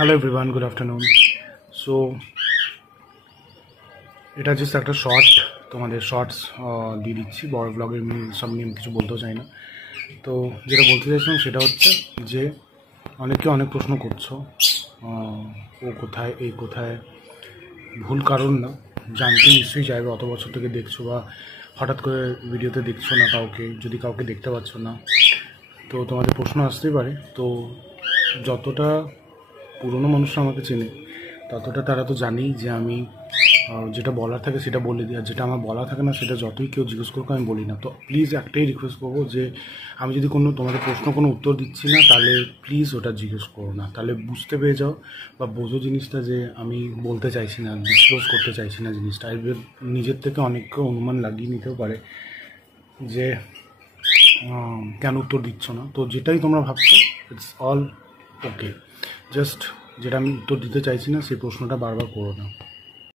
Hello everyone, good afternoon. So এটা just একটা short, তোমাদের শর্টস দিয়ে দিচ্ছি। বড় ব্লগের সব নিয়ে আমি কিছু বলতেও চাই না। তো যেটা বলতে চাইছিলাম সেটা হচ্ছে যে অনেকে অনেক প্রশ্ন করছো, ও কোথায়, এই কোথায়। ভুল কারণ না, জানতে নিশ্চয়ই চাইবে। অত বছর থেকে দেখছো বা হঠাৎ করে ভিডিওতে দেখছো না কাউকে, যদি কাউকে দেখতে পাচ্ছ না, তো তোমাদের প্রশ্ন আসতেই পারে। তো যতটা পুরনো মানুষরা আমাকে চেনে ততটা তারা তো জানেই যে আমি যেটা বলার থাকে সেটা বলে দিই, আর যেটা আমার বলা থাকে না সেটা যতই কেউ জিজ্ঞেস করুক আমি বলি না। তো প্লিজ একটাই রিকোয়েস্ট করবো যে আমি যদি তোমাদের প্রশ্ন কোনো উত্তর দিচ্ছি না, তাহলে প্লিজ ওটা জিজ্ঞেস করো না। তাহলে বুঝতে পেরে যাও বা বোঝো জিনিসটা যে আমি বলতে চাইছি না, ডিসক্লোজ করতে চাইছি না জিনিসটা। এবার নিজের থেকে অনেককে অনুমান লাগিয়ে নিতেও পারে যে কেন উত্তর দিচ্ছ না। তো যেটাই তোমরা ভাবছো ইটস অল ওকে, জাস্ট যেটা আমি উত্তর দিতে চাইছি না সেই প্রশ্নটা বারবার করো না।